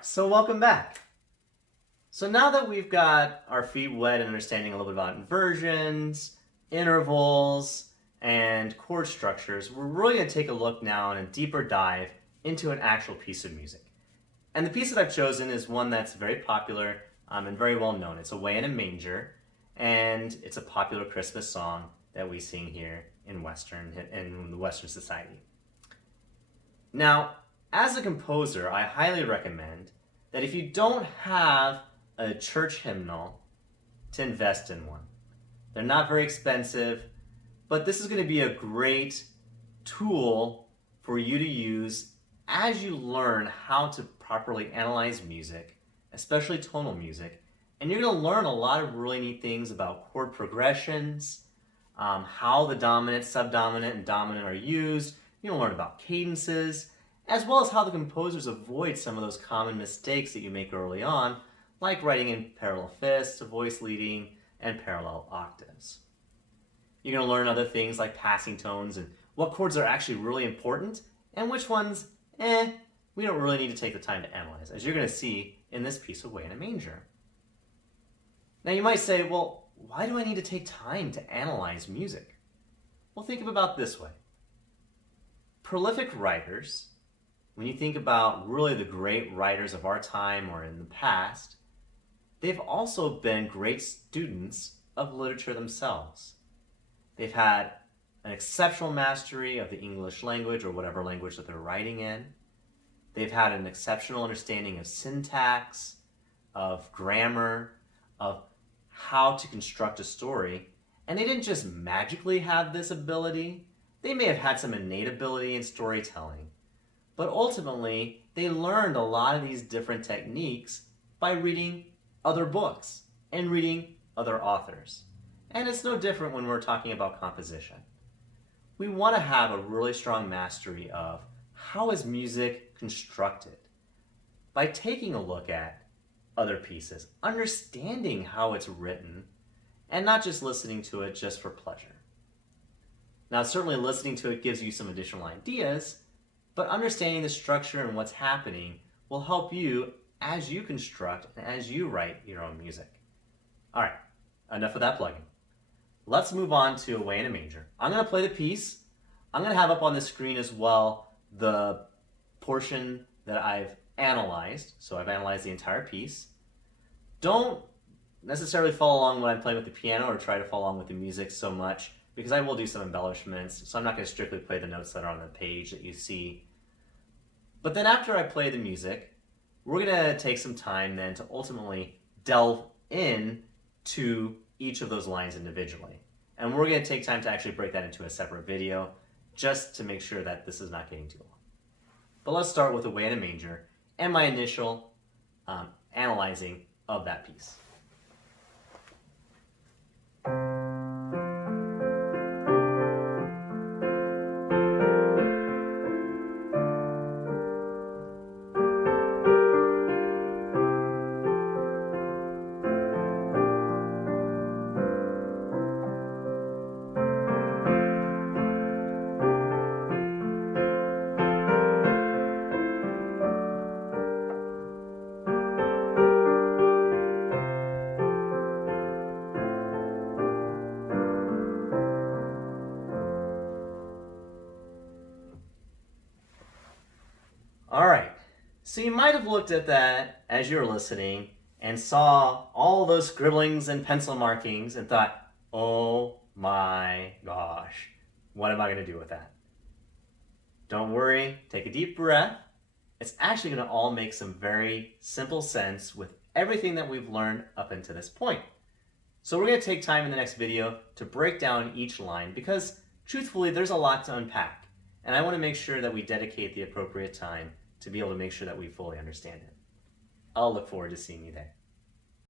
Alright, so welcome back. So now that we've got our feet wet and understanding a little bit about inversions, intervals, and chord structures, we're really going to take a look now and a deeper dive into an actual piece of music. And the piece that I've chosen is one that's very popular and very well known. It's Away in a Manger, and it's a popular Christmas song that we sing here in the Western society. Now, as a composer, I highly recommend that if you don't have a church hymnal, to invest in one. They're not very expensive, but this is going to be a great tool for you to use as you learn how to properly analyze music, especially tonal music. And you're going to learn a lot of really neat things about chord progressions, how the dominant, subdominant, and dominant are used. You're going to learn about cadences, as well as how the composers avoid some of those common mistakes that you make early on, like writing in parallel fifths, voice leading, and parallel octaves. You're going to learn other things like passing tones and what chords are actually really important and which ones, we don't really need to take the time to analyze, as you're going to see in this piece of Away in a Manger. Now you might say, well, why do I need to take time to analyze music? Well, think about it this way. Prolific writers, when you think about really the great writers of our time or in the past, they've also been great students of literature themselves. They've had an exceptional mastery of the English language or whatever language that they're writing in. They've had an exceptional understanding of syntax, of grammar, of how to construct a story. And they didn't just magically have this ability. They may have had some innate ability in storytelling. But ultimately, they learned a lot of these different techniques by reading other books and reading other authors. And it's no different when we're talking about composition. We want to have a really strong mastery of how is music constructed by taking a look at other pieces, understanding how it's written, and not just listening to it just for pleasure. Now, certainly listening to it gives you some additional ideas, but understanding the structure and what's happening will help you as you construct and as you write your own music. All right, enough of that plugging. Let's move on to Away in a Manger. I'm going to play the piece. I'm going to have up on the screen as well the portion that I've analyzed. So I've analyzed the entire piece. Don't necessarily follow along when I'm playing with the piano or try to follow along with the music so much, because I will do some embellishments, so I'm not going to strictly play the notes that are on the page that you see. But then after I play the music, we're going to take some time then to ultimately delve in to each of those lines individually. And we're going to take time to actually break that into a separate video, just to make sure that this is not getting too long. But let's start with Away in a Manger and my initial analyzing of that piece. All right, so you might have looked at that as you were listening and saw all those scribblings and pencil markings and thought, oh my gosh, what am I going to do with that? Don't worry, take a deep breath. It's actually going to all make some very simple sense with everything that we've learned up until this point. So we're going to take time in the next video to break down each line because, truthfully, there's a lot to unpack. And I want to make sure that we dedicate the appropriate time to be able to make sure that we fully understand it. I'll look forward to seeing you there.